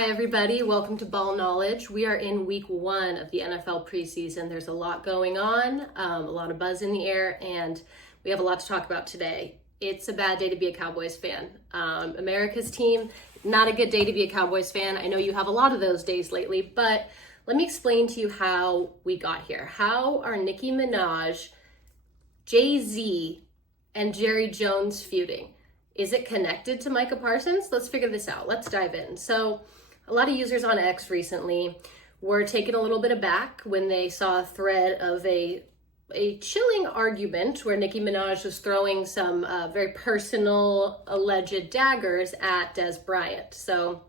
Hi everybody, welcome to Ball Knowledge. We are in week 1 of the NFL preseason. There's a lot going on, a lot of buzz in the air, and we have a lot to talk about today. It's a bad day to be a Cowboys fan. America's team, not a good day to be a Cowboys fan. I know you have a lot of those days lately, but let me explain to you how we got here. How are Nicki Minaj, Jay-Z, and Jerry Jones feuding? Is it connected to Micah Parsons? Let's figure this out. Let's dive in. So a lot of users on X recently were taken a little bit aback when they saw a thread of a chilling argument where Nicki Minaj was throwing some very personal alleged daggers at Des Bryant. So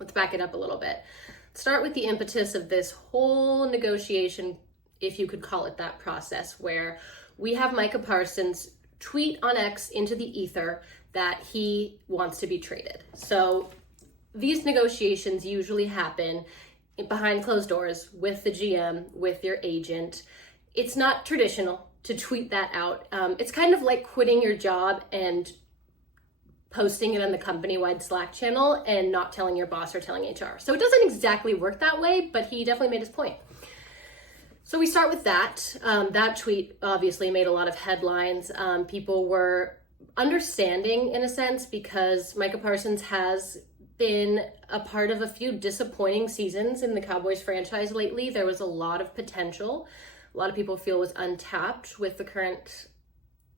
let's back it up a little bit. Start with the impetus of this whole negotiation, if you could call it that process, where we have Micah Parsons tweet on X into the ether that he wants to be traded. So these negotiations usually happen behind closed doors with the GM, with your agent. It's not traditional to tweet that out. It's kind of like quitting your job and posting it on the company-wide Slack channel and not telling your boss or telling HR. So it doesn't exactly work that way, but he definitely made his point. So we start with that. That tweet obviously made a lot of headlines. People were understanding in a sense because Micah Parsons has been a part of a few disappointing seasons in the Cowboys franchise lately. There was a lot of potential. A lot of people feel was untapped with the current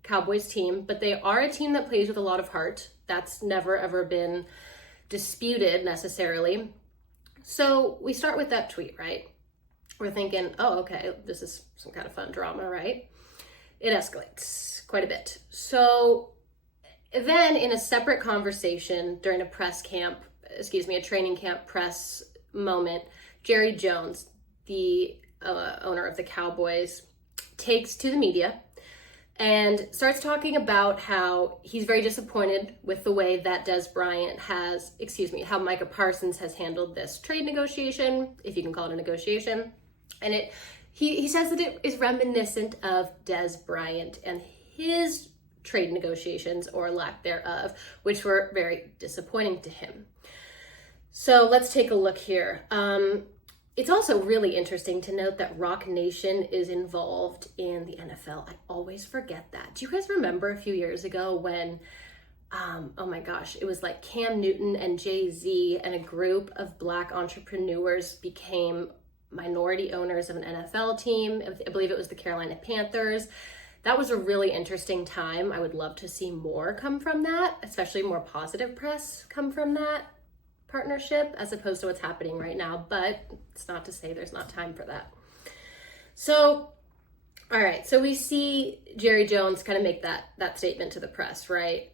Cowboys team, but they are a team that plays with a lot of heart. That's never ever been disputed necessarily. So we start with that tweet, right? We're thinking, oh, okay, this is some kind of fun drama, right? It escalates quite a bit. So then in a separate conversation during a training camp press moment, Jerry Jones, the owner of the Cowboys, takes to the media and starts talking about how he's very disappointed with the way that how Micah Parsons has handled this trade negotiation, if you can call it a negotiation. And he says that it is reminiscent of Des Bryant and his trade negotiations, or lack thereof, which were very disappointing to him. So let's take a look here. It's also really interesting to note that Rock Nation is involved in the NFL. I always forget that. Do you guys remember a few years ago when, oh my gosh, it was like Cam Newton and Jay-Z and a group of Black entrepreneurs became minority owners of an NFL team. I believe it was the Carolina Panthers. That was a really interesting time. I would love to see more come from that, especially more positive press come from that partnership as opposed to what's happening right now. But it's not to say there's not time for that. So, all right. So we see Jerry Jones kind of make that statement to the press, right?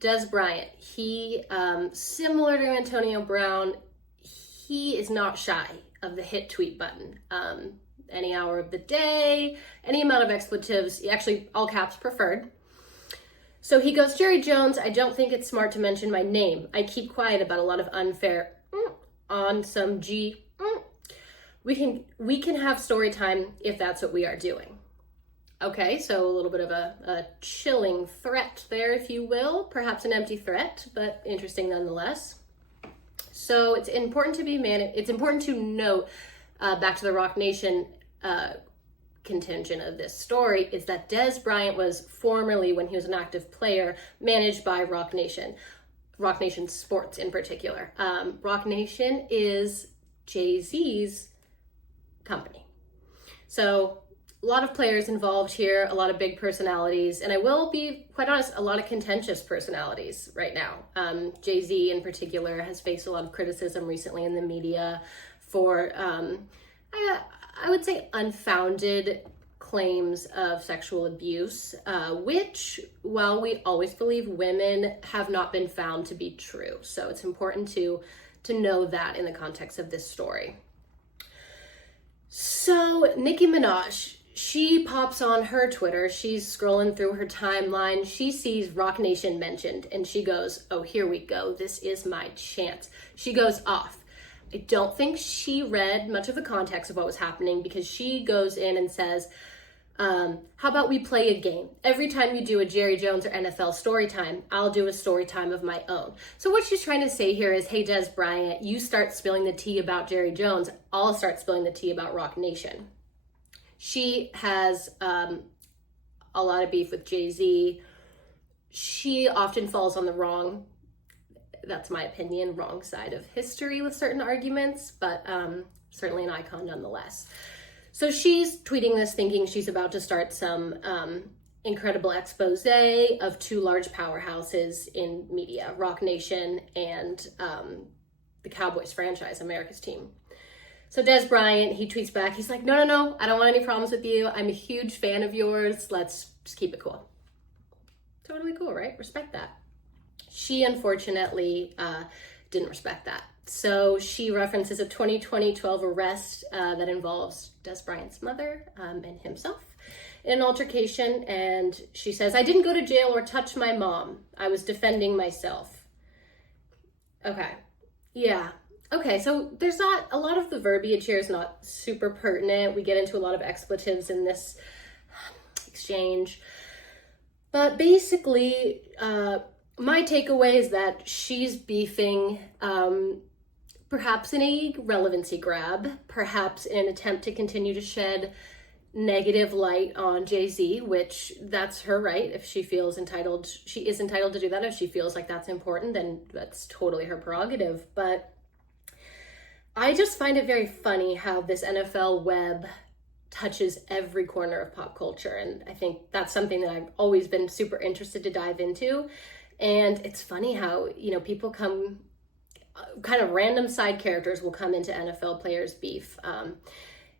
Des Bryant, he, similar to Antonio Brown, he is not shy of the hit tweet button. Any hour of the day, any amount of expletives, actually all caps preferred. So he goes, Jerry Jones, I don't think it's smart to mention my name. I keep quiet about a lot of unfair on some G. We can have story time if that's what we are doing. Okay, so a little bit of a chilling threat there, if you will. Perhaps an empty threat, but interesting nonetheless. So it's important to note, back to the Rock Nation contingent of this story, is that Des Bryant was formerly, when he was an active player, managed by Rock Nation Sports in particular. Rock Nation is Jay-Z's company. So a lot of players involved here, a lot of big personalities, and I will be quite honest, a lot of contentious personalities right now. Jay-Z in particular has faced a lot of criticism recently in the media for I would say unfounded claims of sexual abuse, which, while we always believe women, have not been found to be true. So it's important to know that in the context of this story. So Nicki Minaj, she pops on her Twitter, she's scrolling through her timeline, she sees Rock Nation mentioned, and she goes, oh, here we go, this is my chance. She goes off. I don't think she read much of the context of what was happening, because she goes in and says, How about we play a game? Every time you do a Jerry Jones or NFL story time, I'll do a story time of my own. So what she's trying to say here is, hey, Des Bryant, you start spilling the tea about Jerry Jones, I'll start spilling the tea about Rock Nation. She has a lot of beef with Jay-Z. She often falls on the wrong, that's my opinion, wrong side of history with certain arguments, but certainly an icon nonetheless. So she's tweeting this thinking she's about to start some incredible expose of two large powerhouses in media, Rock Nation and the Cowboys franchise, America's team. So Des Bryant, he tweets back, he's like, no, I don't want any problems with you. I'm a huge fan of yours. Let's just keep it cool. Totally cool, right? Respect that. She unfortunately didn't respect that. So she references a 2012 arrest that involves Des Bryant's mother and himself in an altercation. And she says, I didn't go to jail or touch my mom. I was defending myself. Okay. Yeah. Okay. So there's not a lot of the verbiage here is not super pertinent. We get into a lot of expletives in this exchange. But basically, my takeaway is that she's beefing perhaps in a relevancy grab, perhaps in an attempt to continue to shed negative light on Jay-Z, which that's her right. If she feels entitled, she is entitled to do that. If she feels like that's important, then that's totally her prerogative. But I just find it very funny how this NFL web touches every corner of pop culture. And I think that's something that I've always been super interested to dive into. And it's funny how, people come, kind of random side characters will come into NFL players' beef. And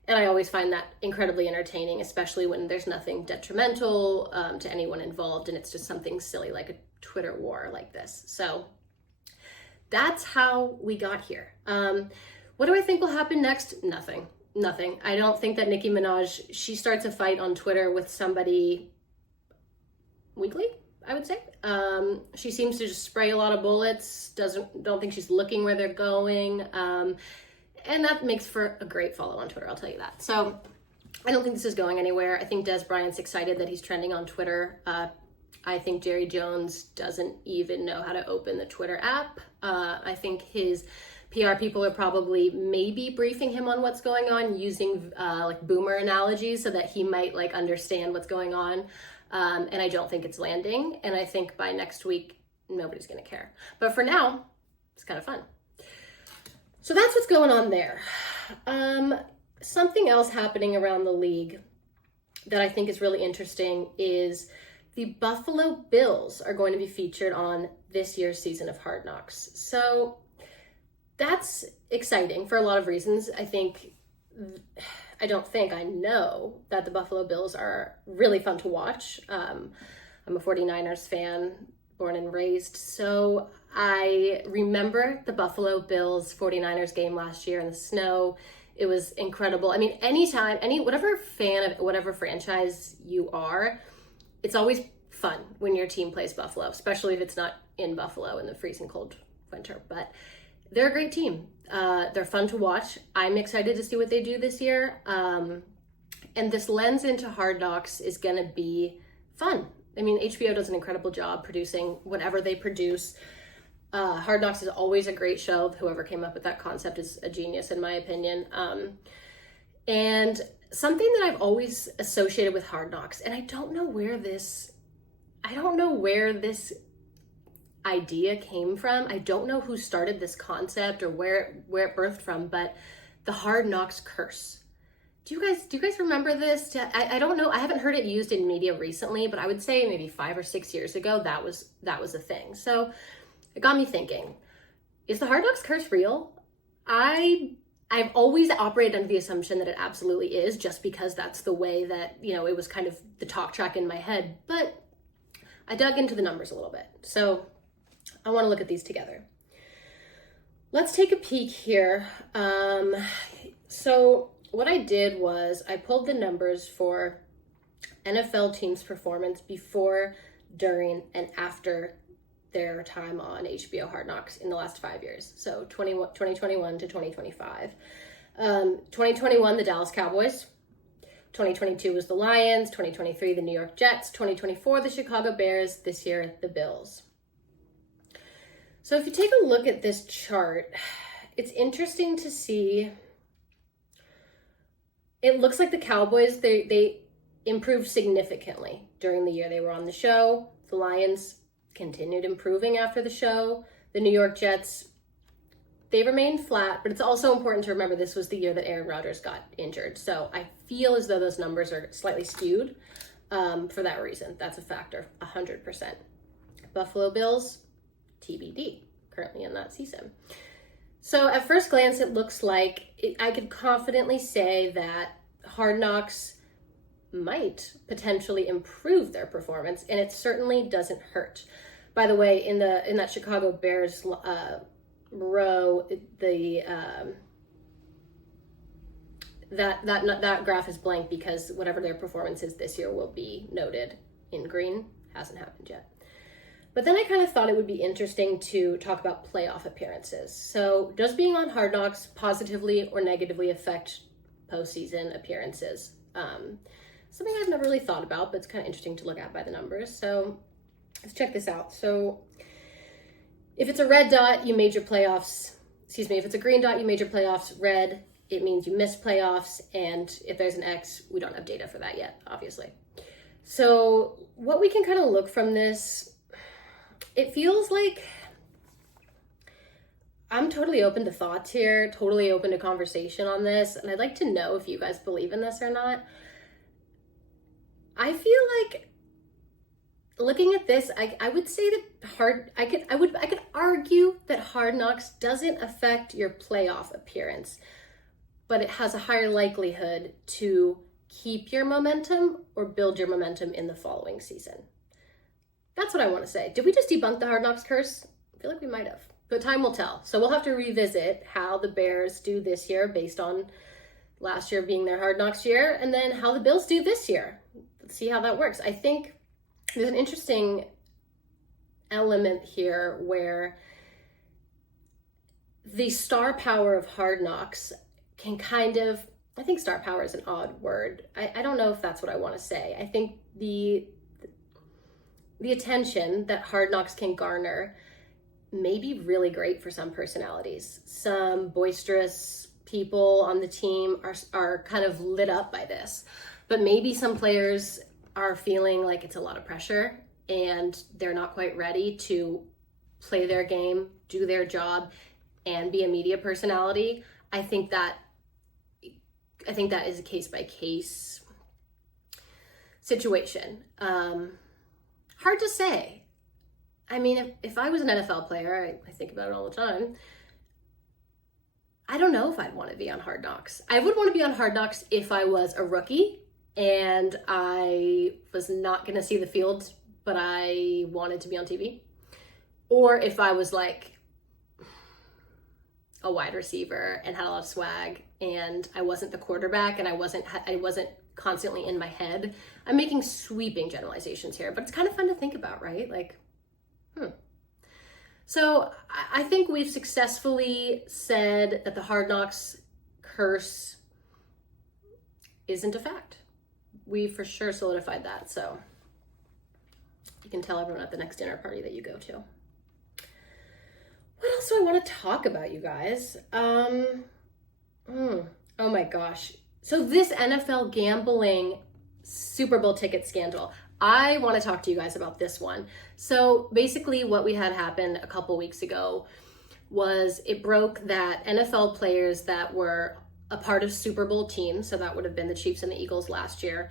I always find that incredibly entertaining, especially when there's nothing detrimental to anyone involved and it's just something silly like a Twitter war like this. So that's how we got here. What do I think will happen next? Nothing. I don't think that Nicki Minaj, she starts a fight on Twitter with somebody weekly, I would say. She seems to just spray a lot of bullets, don't think she's looking where they're going. And that makes for a great follow on Twitter, I'll tell you that. So I don't think this is going anywhere. I think Des Bryant's excited that he's trending on Twitter. I think Jerry Jones doesn't even know how to open the Twitter app. I think his PR people are probably maybe briefing him on what's going on using like boomer analogies so that he might like understand what's going on. And I don't think it's landing. And I think by next week, nobody's going to care. But for now, it's kind of fun. So that's what's going on there. Something else happening around the league that I think is really interesting is the Buffalo Bills are going to be featured on this year's season of Hard Knocks. So that's exciting for a lot of reasons. I know that the Buffalo Bills are really fun to watch. I'm a 49ers fan, born and raised. So I remember the Buffalo Bills 49ers game last year in the snow. It was incredible. I mean, anytime, whatever fan of whatever franchise you are, it's always fun when your team plays Buffalo, especially if it's not in Buffalo in the freezing cold winter. But they're a great team. They're fun to watch. I'm excited to see what they do this year. And this lens into Hard Knocks is going to be fun. I mean, HBO does an incredible job producing whatever they produce. Hard Knocks is always a great show. Whoever came up with that concept is a genius, in my opinion. And something that I've always associated with Hard Knocks, and I don't know where this idea came from. I don't know who started this concept or where it birthed from, but the Hard Knocks curse. Do you guys remember this? I don't know. I haven't heard it used in media recently, but I would say maybe 5 or 6 years ago that was a thing. So it got me thinking, is the Hard Knocks curse real? I've always operated under the assumption that it absolutely is, just because that's the way that, it was kind of the talk track in my head. But I dug into the numbers a little bit. So I want to look at these together. Let's take a peek here. So what I did was I pulled the numbers for NFL teams' performance before, during, and after their time on HBO Hard Knocks in the last 5 years. So 2021 to 2025. 2021, the Dallas Cowboys 2022 was the Lions, 2023 the New York Jets, 2024 the Chicago Bears, this year the Bills. So if you take a look at this chart, it's interesting to see. It looks like the Cowboys, they improved significantly during the year they were on the show. The Lions continued improving after the show. The New York Jets, they remained flat, but it's also important to remember this was the year that Aaron Rodgers got injured. So I feel as though those numbers are slightly skewed for that reason. That's a factor, 100%. Buffalo Bills, TBD, currently in that season. So at first glance, it looks like I could confidently say that Hard Knocks might potentially improve their performance, and it certainly doesn't hurt. By the way, in that Chicago Bears row, that graph is blank because whatever their performance is this year will be noted in green. Hasn't happened yet. But then I kind of thought it would be interesting to talk about playoff appearances. So does being on Hard Knocks positively or negatively affect postseason appearances? Something I've never really thought about, but it's kind of interesting to look at by the numbers. So let's check this out. So if it's a red dot, you made your playoffs. If it's a green dot, you made your playoffs. Red, it means you missed playoffs. And if there's an X, we don't have data for that yet, obviously. So what we can kind of look from this, it feels like I'm totally open to thoughts here, totally open to conversation on this, and I'd like to know if you guys believe in this or not. I feel like looking at this, I would say that I could argue that Hard Knocks doesn't affect your playoff appearance, but it has a higher likelihood to keep your momentum or build your momentum in the following season. That's what I want to say. Did we just debunk the Hard Knocks curse? I feel like we might have, but time will tell. So we'll have to revisit how the Bears do this year based on last year being their Hard Knocks year, and then how the Bills do this year. Let's see how that works. I think there's an interesting element here where the star power of Hard Knocks can kind of, I think star power is an odd word. I don't know if that's what I want to say. I think the attention that Hard Knocks can garner may be really great for some personalities. Some boisterous people on the team are kind of lit up by this, but maybe some players are feeling like it's a lot of pressure and they're not quite ready to play their game, do their job, and be a media personality. I think that is a case-by-case situation. Hard to say. I mean, if I was an NFL player, I think about it all the time. I don't know if I'd want to be on Hard Knocks. I would want to be on Hard Knocks if I was a rookie and I was not going to see the field, but I wanted to be on TV. Or if I was like a wide receiver and had a lot of swag and I wasn't the quarterback and I wasn't constantly in my head. I'm making sweeping generalizations here, but it's kind of fun to think about, right? Like, So I think we've successfully said that the Hard Knocks curse isn't a fact. We for sure solidified that. So you can tell everyone at the next dinner party that you go to. What else do I want to talk about, you guys? Oh my gosh. So this NFL gambling Super Bowl ticket scandal. I want to talk to you guys about this one. So basically what we had happen a couple weeks ago was it broke that NFL players that were a part of Super Bowl teams, so that would have been the Chiefs and the Eagles last year,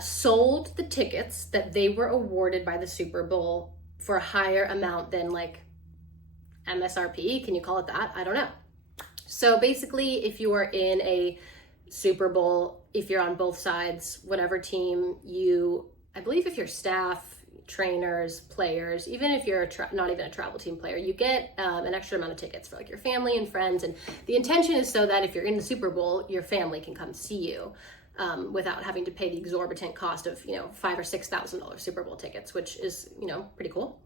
sold the tickets that they were awarded by the Super Bowl for a higher amount than like MSRP. Can you call it that? I don't know. So basically, if you are in a Super Bowl, if you're on both sides, whatever team I believe if you're staff, trainers, players, even if you're not even a travel team player, you get an extra amount of tickets for like your family and friends. And the intention is so that if you're in the Super Bowl, your family can come see you without having to pay the exorbitant cost of, $5,000 or $6,000 Super Bowl tickets, which is, pretty cool.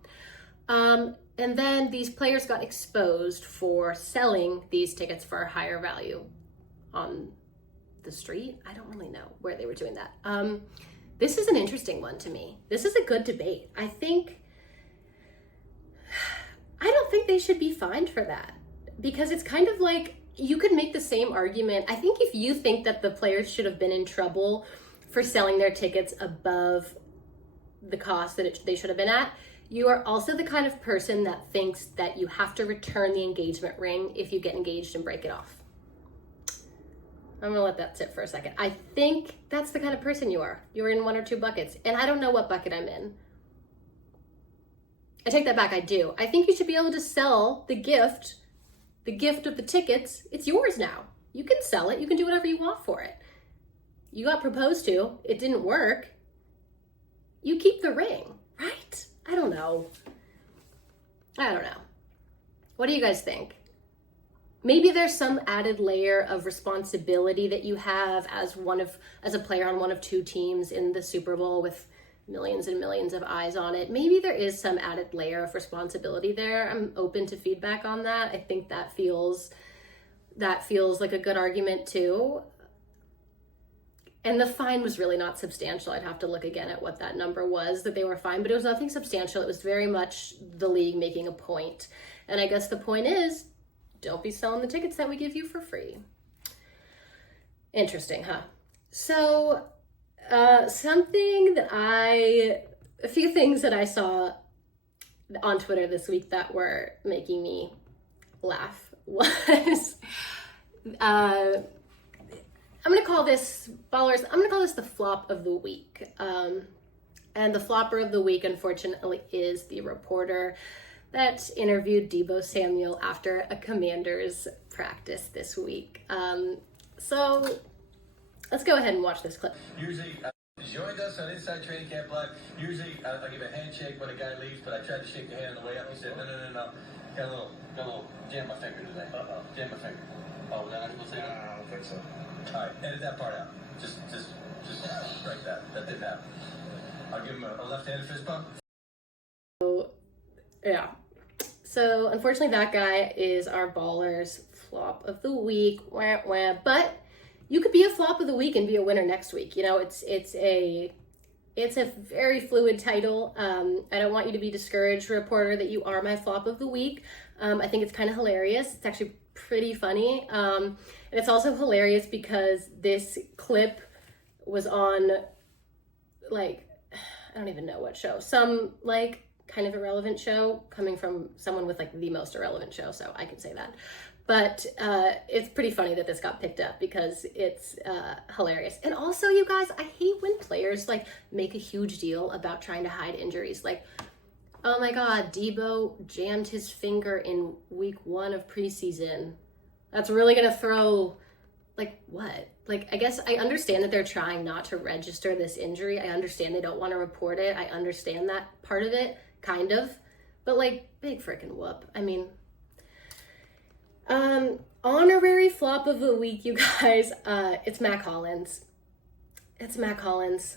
And then these players got exposed for selling these tickets for a higher value on the street. I don't really know where they were doing that. This is an interesting one to me. This is a good debate. I don't think they should be fined for that, because it's kind of like, you could make the same argument. I think if you think that the players should have been in trouble for selling their tickets above the cost that they should have been at, you are also the kind of person that thinks that you have to return the engagement ring if you get engaged and break it off. I'm gonna let that sit for a second. I think that's the kind of person you are. You're in one or two buckets, and I don't know what bucket I'm in. I take that back, I do. I think you should be able to sell the gift of the tickets. It's yours now. You can sell it, you can do whatever you want for it. You got proposed to, it didn't work. You keep the ring, right? I don't know. What do you guys think? Maybe there's some added layer of responsibility that you have as a player on one of two teams in the Super Bowl with millions and millions of eyes on it. Maybe there is some added layer of responsibility there. I'm open to feedback on that. I think that feels like a good argument too. And the fine was really not substantial. I'd have to look again at what that number was that they were fined, but it was nothing substantial. It was very much the league making a point. And I guess the point is, don't be selling the tickets that we give you for free. Interesting, huh? So, a few things that I saw on Twitter this week that were making me laugh was, I'm going to call this, ballers, I'm going to call this the flop of the week. And the flopper of the week, unfortunately, is the reporter that interviewed Deebo Samuel after a Commanders practice this week. So let's go ahead and watch this clip. Usually, joined us on Inside Training Camp Live. Usually, I give a handshake when a guy leaves, but I tried to shake the hand on the way up. He said, no. Got a little jam my finger today. Jam my finger. Oh, then I will say that? I don't think so. All right, edit that part out. Just write that. That didn't happen. I'll give him a left-handed fist bump. So, yeah. So, unfortunately, that guy is our Ballers flop of the week. Wah, wah. But you could be a flop of the week and be a winner next week. You know, it's a very fluid title. I don't want you to be discouraged, reporter, that you are my flop of the week. I think it's kind of hilarious. It's actually pretty funny. And it's also hilarious because this clip was on, like, I don't even know what show. Some, like, kind of irrelevant show coming from someone with, like, the most irrelevant show, so I can say that. But it's pretty funny that this got picked up because it's hilarious. And also, you guys, I hate when players, like, make a huge deal about trying to hide injuries. Like, oh my God, Deebo jammed his finger in week 1 of preseason. That's really gonna throw, like, what? Like, I guess I understand that they're trying not to register this injury. I understand they don't want to report it. I understand that part of it, kind of. But, like, big freaking whoop. I mean, honorary flop of the week, you guys. It's Mac Hollins. It's Mac Hollins.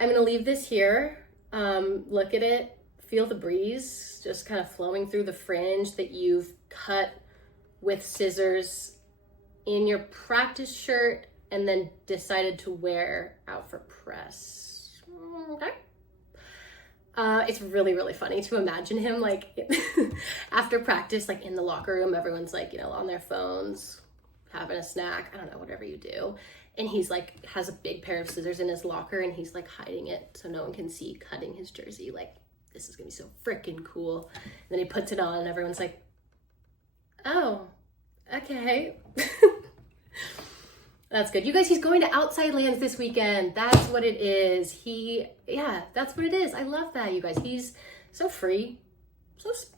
I'm gonna leave this here. Look at it. Feel the breeze just kind of flowing through the fringe that you've cut with scissors in your practice shirt and then decided to wear out for press. Okay. It's really, really funny to imagine him, like, after practice, like, in the locker room, everyone's, like, you know, on their phones, having a snack, I don't know, whatever you do. And he's, like, has a big pair of scissors in his locker, and he's, like, hiding it so no one can see cutting his jersey. Like, this is gonna be so freaking cool. And then he puts it on, and everyone's like, oh, okay. That's good. You guys, he's going to Outside Lands this weekend. That's what it is. Yeah, that's what it is. I love that, you guys. He's so free.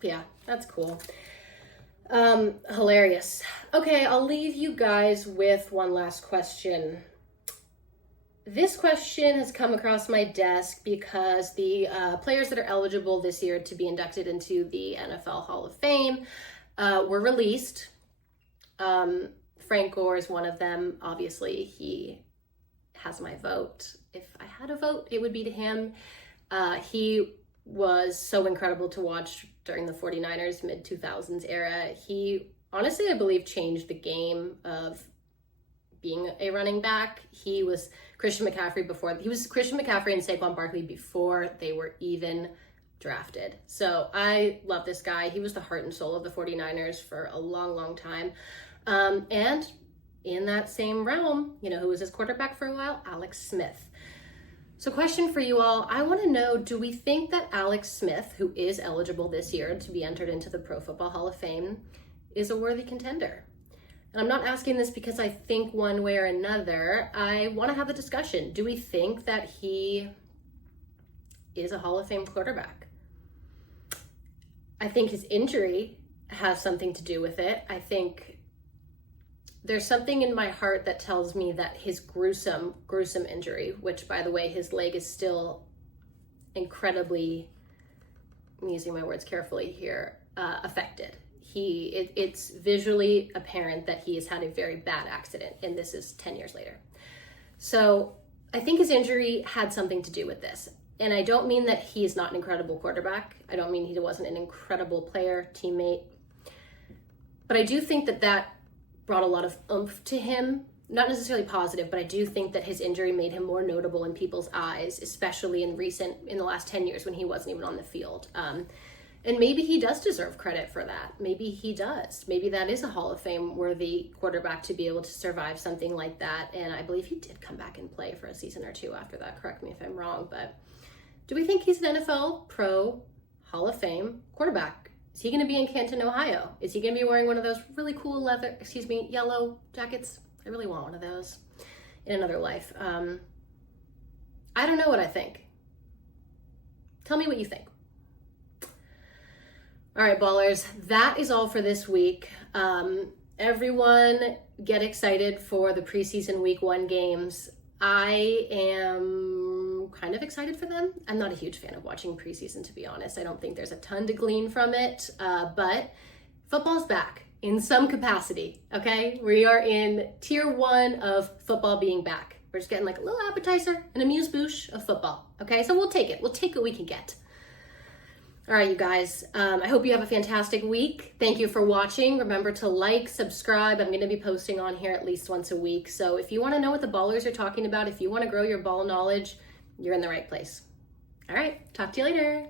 Yeah, that's cool. Hilarious. Okay, I'll leave you guys with one last question. This question has come across my desk because the players that are eligible this year to be inducted into the NFL Hall of Fame were released. Frank Gore is one of them. Obviously, he has my vote. If I had a vote, it would be to him. He was so incredible to watch during the 49ers mid-2000s era. He, honestly, I believe, changed the game of being a running back. He was Christian McCaffrey and Saquon Barkley before they were even drafted. So I love this guy. He was the heart and soul of the 49ers for a long, long time. And in that same realm, you know, who was his quarterback for a while? Alex Smith. So question for you all, I want to know, do we think that Alex Smith, who is eligible this year to be entered into the Pro Football Hall of Fame, is a worthy contender? And I'm not asking this because I think one way or another. I want to have a discussion. Do we think that he is a Hall of Fame quarterback? I think his injury has something to do with it. I think there's something in my heart that tells me that his gruesome injury, which, by the way, his leg is still incredibly, I'm using my words carefully here, affected. It's visually apparent that he has had a very bad accident, and this is 10 years later. So I think his injury had something to do with this. And I don't mean that he is not an incredible quarterback. I don't mean he wasn't an incredible player, teammate. But I do think that brought a lot of oomph to him. Not necessarily positive, but I do think that his injury made him more notable in people's eyes, especially in the last 10 years when he wasn't even on the field. And maybe he does deserve credit for that. Maybe he does. Maybe that is a Hall of Fame worthy quarterback to be able to survive something like that. And I believe he did come back and play for a season or two after that. Correct me if I'm wrong. But do we think he's an NFL Pro Hall of Fame quarterback? Is he going to be in Canton, Ohio? Is he going to be wearing one of those really cool yellow jackets? I really want one of those in another life. I don't know what I think. Tell me what you think. All right, ballers, that is all for this week. Everyone get excited for the preseason week 1 games. I am kind of excited for them. I'm not a huge fan of watching preseason, to be honest. I don't think there's a ton to glean from it, but football's back in some capacity, okay? We are in tier 1 of football being back. We're just getting like a little appetizer, an amuse-bouche of football, okay? So we'll take it. We'll take what we can get. All right, you guys, I hope you have a fantastic week. Thank you for watching. Remember to like, subscribe. I'm going to be posting on here at least once a week. So if you want to know what the ballers are talking about, if you want to grow your ball knowledge, you're in the right place. All right, talk to you later.